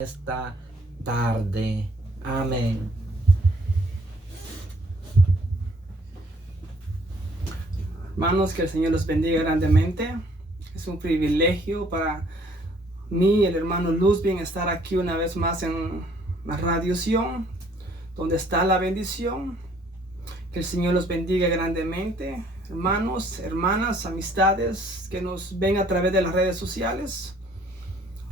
Esta tarde. Amén. Hermanos, que el Señor los bendiga grandemente. Es un privilegio para mí y el hermano Luzbin estar aquí una vez más en la Radio Sion, donde está la bendición. Que el Señor los bendiga grandemente. Hermanos, hermanas, amistades que nos ven a través de las redes sociales.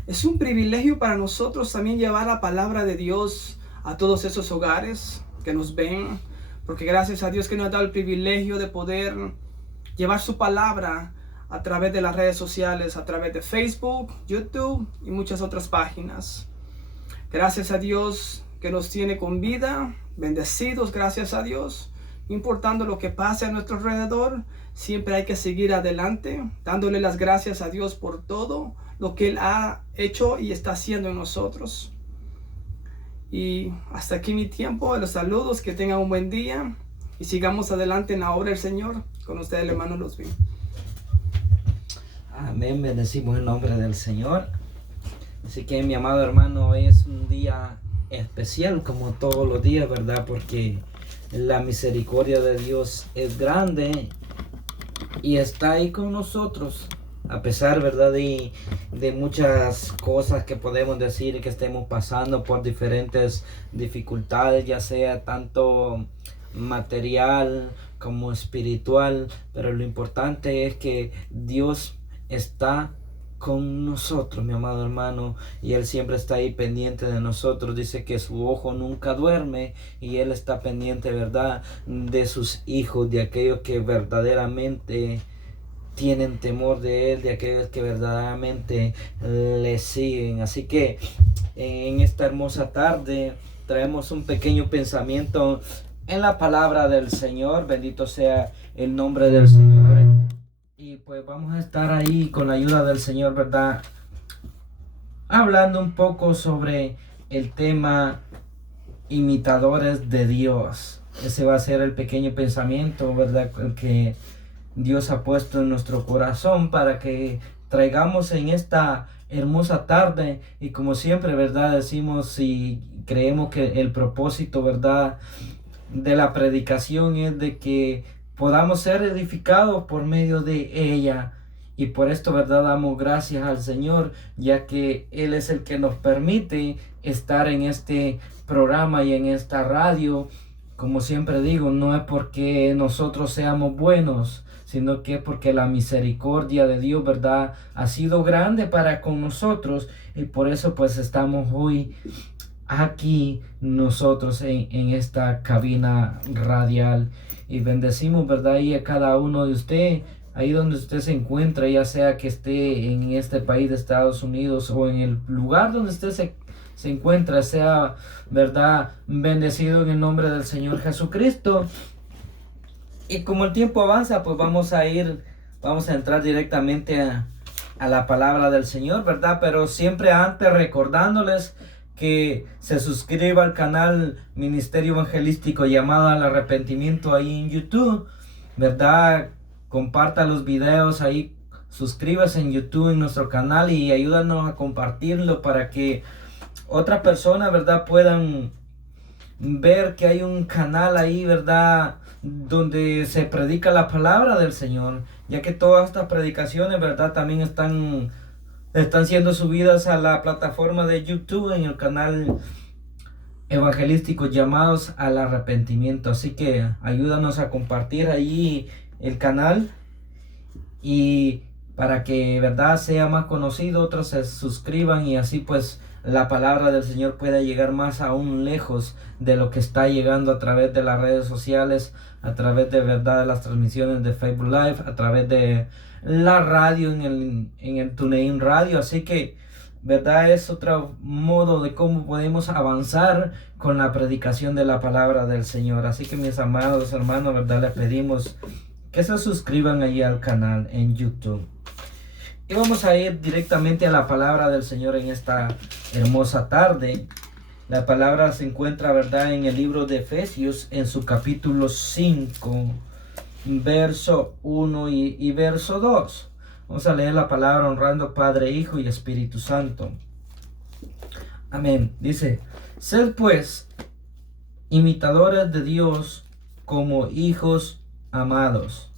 Es un privilegio para nosotros también llevar la palabra de Dios a todos esos hogares que nos ven, porque gracias a Dios que nos ha dado el privilegio de poder llevar su palabra a través de las redes sociales, a través de Facebook, YouTube y muchas otras páginas. Gracias a Dios que nos tiene con vida, bendecidos, gracias a Dios. No importando lo que pase a nuestro alrededor, siempre hay que seguir adelante, dándole las gracias a Dios por todo lo que Él ha hecho y está haciendo en nosotros. Y hasta aquí mi tiempo, los saludos, que tengan un buen día y sigamos adelante en la obra del Señor. Con usted el hermano Luzbin. Amén, bendecimos el nombre del Señor. Así que mi amado hermano, hoy es un día especial como todos los días, ¿verdad? Porque la misericordia de Dios es grande y está ahí con nosotros. A pesar, ¿verdad?, de muchas cosas que podemos decir que estemos pasando por diferentes dificultades, ya sea tanto material como espiritual, pero lo importante es que Dios está con nosotros, mi amado hermano, y Él siempre está ahí pendiente de nosotros. Dice que su ojo nunca duerme y Él está pendiente, ¿verdad?, de sus hijos, de aquellos que verdaderamente tienen temor de Él, de aquellos que verdaderamente le siguen. Así que en esta hermosa tarde traemos un pequeño pensamiento en la palabra del Señor. Bendito sea el nombre del Señor. Y pues vamos a estar ahí con la ayuda del Señor, ¿verdad?, hablando un poco sobre el tema imitadores de Dios. Ese va a ser el pequeño pensamiento, ¿verdad?, que Dios ha puesto en nuestro corazón para que traigamos en esta hermosa tarde. Y como siempre, ¿verdad?, decimos y creemos que el propósito, ¿verdad?, de la predicación es de que podamos ser edificados por medio de ella. Y por esto, ¿verdad?, damos gracias al Señor, ya que Él es el que nos permite estar en este programa y en esta radio. Como siempre digo, no es porque nosotros seamos buenos, sino que es porque la misericordia de Dios, ¿verdad?, ha sido grande para con nosotros. Y por eso pues estamos hoy aquí nosotros en esta cabina radial. Y bendecimos, ¿verdad?, y a cada uno de ustedes, ahí donde usted se encuentra, ya sea que esté en este país de Estados Unidos o en el lugar donde usted se encuentra, sea, ¿verdad?, bendecido en el nombre del Señor Jesucristo. Y como el tiempo avanza, pues vamos a entrar directamente a la palabra del Señor, ¿verdad? Pero siempre antes recordándoles que se suscriba al canal Ministerio Evangelístico Llamado al Arrepentimiento ahí en YouTube, ¿verdad? Comparta los videos ahí, suscríbase en YouTube en nuestro canal y ayúdanos a compartirlo para que otras personas, ¿verdad?, puedan ver que hay un canal ahí, ¿verdad?, donde se predica la palabra del Señor, ya que todas estas predicaciones, ¿verdad?, también están siendo subidas a la plataforma de YouTube en el canal evangelístico Llamados al Arrepentimiento. Así que ayúdanos a compartir ahí el canal y para que, ¿verdad?, sea más conocido, otros se suscriban y así pues la palabra del Señor pueda llegar más aún lejos de lo que está llegando a través de las redes sociales, a través de, ¿verdad?, de las transmisiones de Facebook Live, a través de la radio en el TuneIn Radio. Así que, ¿verdad?, es otro modo de cómo podemos avanzar con la predicación de la palabra del Señor. Así que, mis amados hermanos, ¿verdad?, les pedimos que se suscriban allí al canal en YouTube. Y vamos a ir directamente a la palabra del Señor en esta hermosa tarde. La palabra se encuentra, ¿verdad?, en el libro de Efesios, en su capítulo 5, verso 1 y verso 2. Vamos a leer la palabra honrando Padre, Hijo y Espíritu Santo. Amén. Dice, sed pues imitadores de Dios como hijos amados,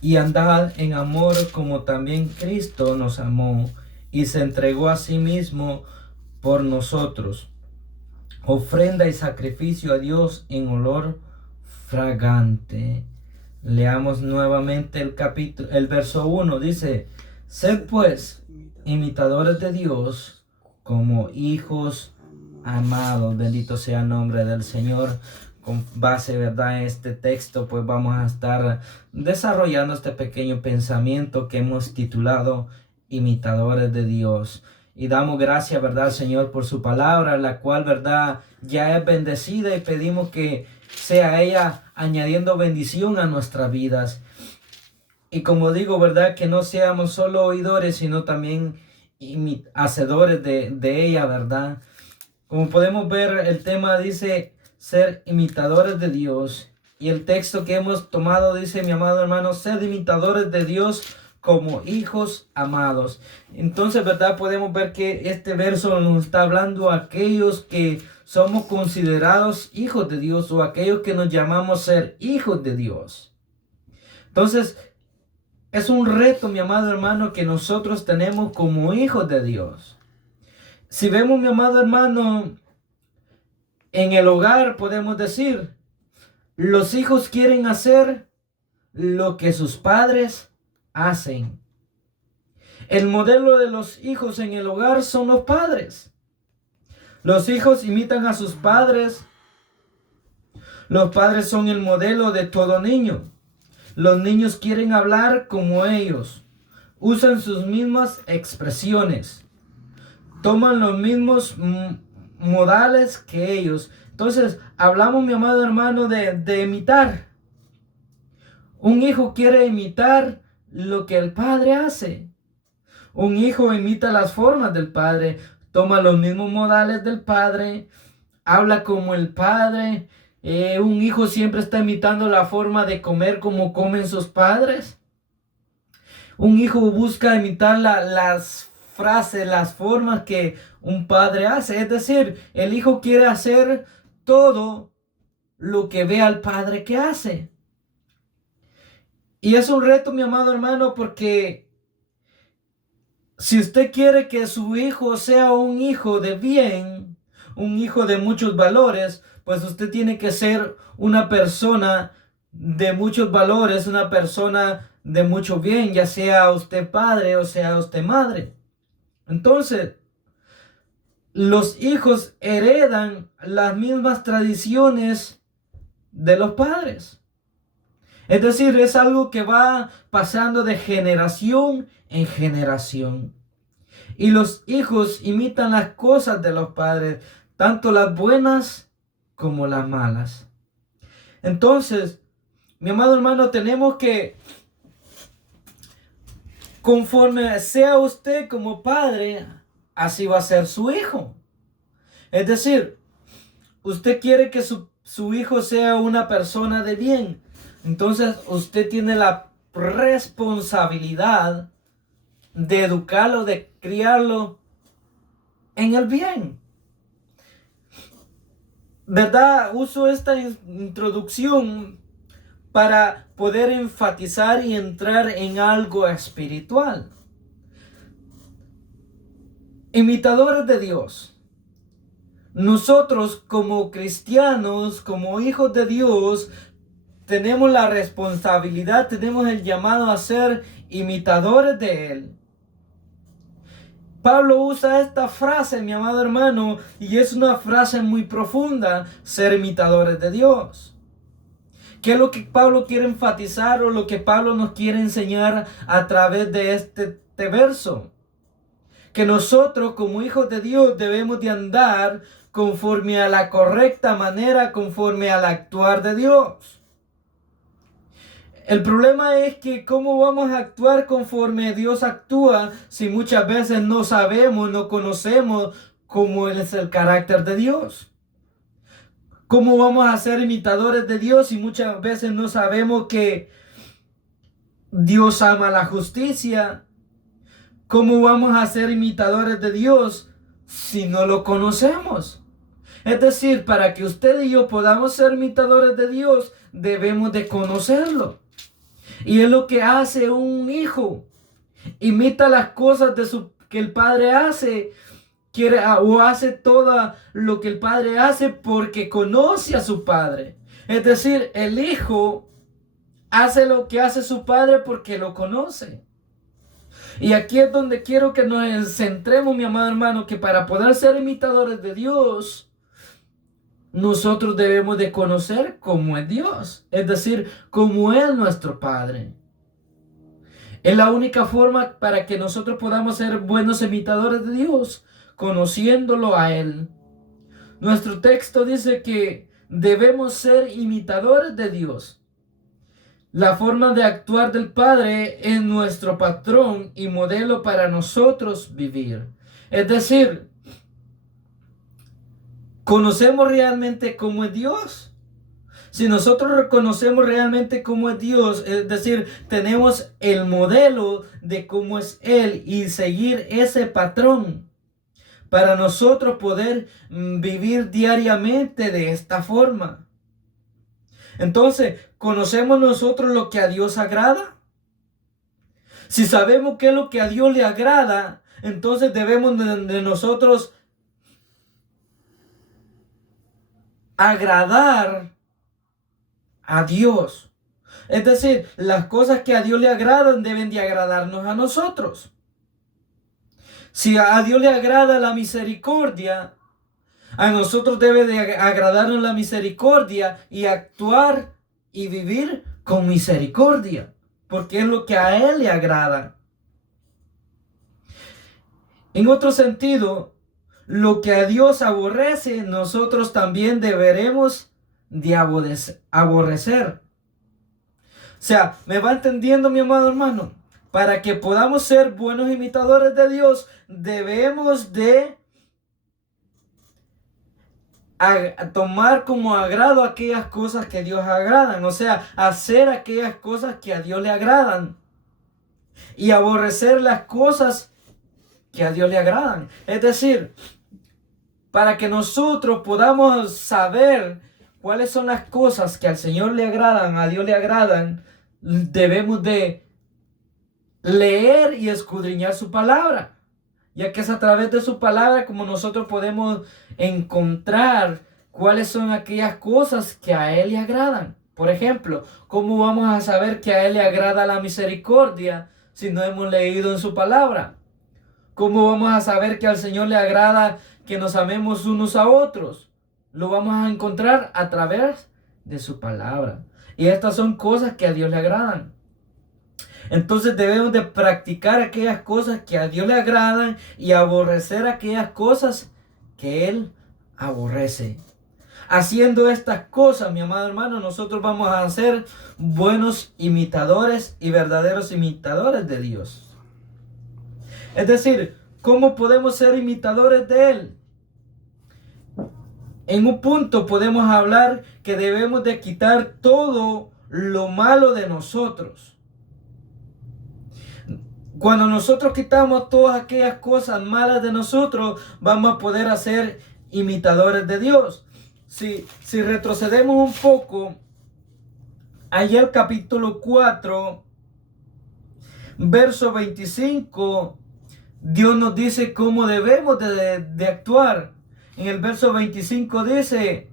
y andad en amor como también Cristo nos amó y se entregó a sí mismo por nosotros, ofrenda y sacrificio a Dios en olor fragante. Leamos nuevamente el verso 1. Dice, sed pues imitadores de Dios como hijos amados. Bendito sea el nombre del Señor. Con base, ¿verdad?, en este texto, pues vamos a estar desarrollando este pequeño pensamiento que hemos titulado imitadores de Dios. Y damos gracias, ¿verdad, Señor, por su palabra, la cual, ¿verdad?, ya es bendecida, y pedimos que sea ella añadiendo bendición a nuestras vidas. Y como digo, ¿verdad?, que no seamos solo oidores, sino también hacedores de ella, ¿verdad? Como podemos ver, el tema dice ser imitadores de Dios. Y el texto que hemos tomado dice, mi amado hermano, ser imitadores de Dios como hijos amados. Entonces, ¿verdad?, podemos ver que este verso nos está hablando a aquellos que somos considerados hijos de Dios, o aquellos que nos llamamos ser hijos de Dios. Entonces, es un reto, mi amado hermano, que nosotros tenemos como hijos de Dios. Si vemos, mi amado hermano, en el hogar, podemos decir, los hijos quieren hacer lo que sus padres hacen. El modelo de los hijos en el hogar son los padres. Los hijos imitan a sus padres. Los padres son el modelo de todo niño. Los niños quieren hablar como ellos. Usan sus mismas expresiones. Toman los mismos modales que ellos. Entonces, hablamos, mi amado hermano, de imitar. Un hijo quiere imitar lo que el padre hace. Un hijo imita las formas del padre, toma los mismos modales del padre, habla como el padre. Un hijo siempre está imitando la forma de comer como comen sus padres. Un hijo busca imitar las frases, las formas que un padre hace. Es decir, el hijo quiere hacer todo lo que ve al padre que hace. Y es un reto, mi amado hermano, porque si usted quiere que su hijo sea un hijo de bien, un hijo de muchos valores, pues usted tiene que ser una persona de muchos valores, una persona de mucho bien, ya sea usted padre o sea usted madre. Entonces, los hijos heredan las mismas tradiciones de los padres. Es decir, es algo que va pasando de generación en generación. Y los hijos imitan las cosas de los padres, tanto las buenas como las malas. Entonces, mi amado hermano, tenemos que, conforme sea usted como padre, así va a ser su hijo. Es decir, usted quiere que su hijo sea una persona de bien. Entonces usted tiene la responsabilidad de educarlo, de criarlo en el bien. ¿Verdad? Uso esta introducción para poder enfatizar y entrar en algo espiritual. Imitadores de Dios. Nosotros como cristianos, como hijos de Dios, tenemos la responsabilidad, tenemos el llamado a ser imitadores de Él. Pablo usa esta frase, mi amado hermano, y es una frase muy profunda, ser imitadores de Dios. ¿Qué es lo que Pablo quiere enfatizar, o lo que Pablo nos quiere enseñar a través de este verso? Que nosotros como hijos de Dios debemos de andar conforme a la correcta manera, conforme al actuar de Dios. El problema es que cómo vamos a actuar conforme Dios actúa si muchas veces no sabemos, no conocemos cómo es el carácter de Dios. ¿Cómo vamos a ser imitadores de Dios si muchas veces no sabemos que Dios ama la justicia? ¿Cómo vamos a ser imitadores de Dios si no lo conocemos. Es decir, para que usted y yo podamos ser imitadores de Dios, debemos de conocerlo. Y es lo que hace un hijo. Imita las cosas que el padre hace. O hace todo lo que el padre hace porque conoce a su padre. Es decir, el hijo hace lo que hace su padre porque lo conoce. Y aquí es donde quiero que nos centremos, mi amado hermano, que para poder ser imitadores de Dios, nosotros debemos de conocer cómo es Dios. Es decir, cómo es nuestro Padre. Es la única forma para que nosotros podamos ser buenos imitadores de Dios, conociéndolo a Él. Nuestro texto dice que debemos ser imitadores de Dios. La forma de actuar del Padre es nuestro patrón y modelo para nosotros vivir. Es decir, ¿conocemos realmente cómo es Dios? Si nosotros reconocemos realmente cómo es Dios, es decir, tenemos el modelo de cómo es Él y seguir ese patrón para nosotros poder vivir diariamente de esta forma. Entonces, ¿conocemos nosotros lo que a Dios agrada? Si sabemos qué es lo que a Dios le agrada, entonces debemos de nosotros agradar a Dios. Es decir, las cosas que a Dios le agradan deben de agradarnos a nosotros. Si a Dios le agrada la misericordia, a nosotros debe de agradarnos la misericordia y actuar y vivir con misericordia, porque es lo que a Él le agrada. En otro sentido, lo que a Dios aborrece, nosotros también deberemos de aborrecer. O sea, ¿me va entendiendo, mi amado hermano? Para que podamos ser buenos imitadores de Dios, debemos de tomar como agrado aquellas cosas que a Dios agradan. O sea, hacer aquellas cosas que a Dios le agradan. Y aborrecer las cosas que a Dios le agradan. Es decir, para que nosotros podamos saber cuáles son las cosas que al Señor le agradan, a Dios le agradan, debemos de leer y escudriñar su palabra, ya que es a través de su palabra como nosotros podemos encontrar cuáles son aquellas cosas que a Él le agradan. Por ejemplo, ¿cómo vamos a saber que a Él le agrada la misericordia si no hemos leído en su palabra? ¿Cómo vamos a saber que al Señor le agrada que nos amemos unos a otros? Lo vamos a encontrar a través de su palabra. Y estas son cosas que a Dios le agradan. Entonces debemos de practicar aquellas cosas que a Dios le agradan y aborrecer aquellas cosas que Él aborrece. Haciendo estas cosas, mi amado hermano, nosotros vamos a ser buenos imitadores y verdaderos imitadores de Dios. Es decir, ¿cómo podemos ser imitadores de Él? En un punto podemos hablar que debemos de quitar todo lo malo de nosotros. Cuando nosotros quitamos todas aquellas cosas malas de nosotros, vamos a poder ser imitadores de Dios. Si retrocedemos un poco, allá el capítulo 4, verso 25, Dios nos dice cómo debemos de actuar. En el verso 25 dice: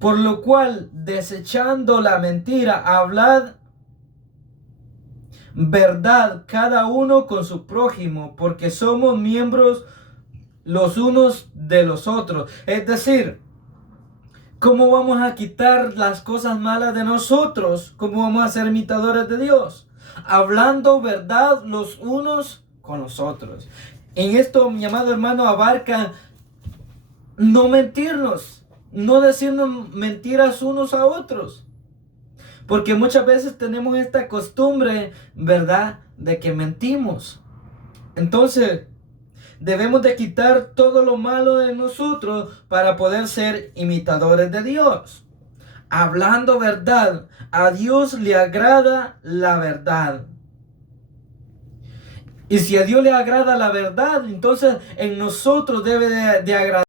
por lo cual, desechando la mentira, hablad verdad cada uno con su prójimo, porque somos miembros los unos de los otros. Es decir, ¿cómo vamos a quitar las cosas malas de nosotros? ¿Cómo vamos a ser imitadores de Dios? Hablando verdad los unos con los otros. En esto, mi amado hermano, abarca no mentirnos, no decirnos mentiras unos a otros. Porque muchas veces tenemos esta costumbre, ¿verdad?, de que mentimos. Entonces, debemos de quitar todo lo malo de nosotros para poder ser imitadores de Dios. Hablando verdad, a Dios le agrada la verdad. Y si a Dios le agrada la verdad, entonces en nosotros debe de agradar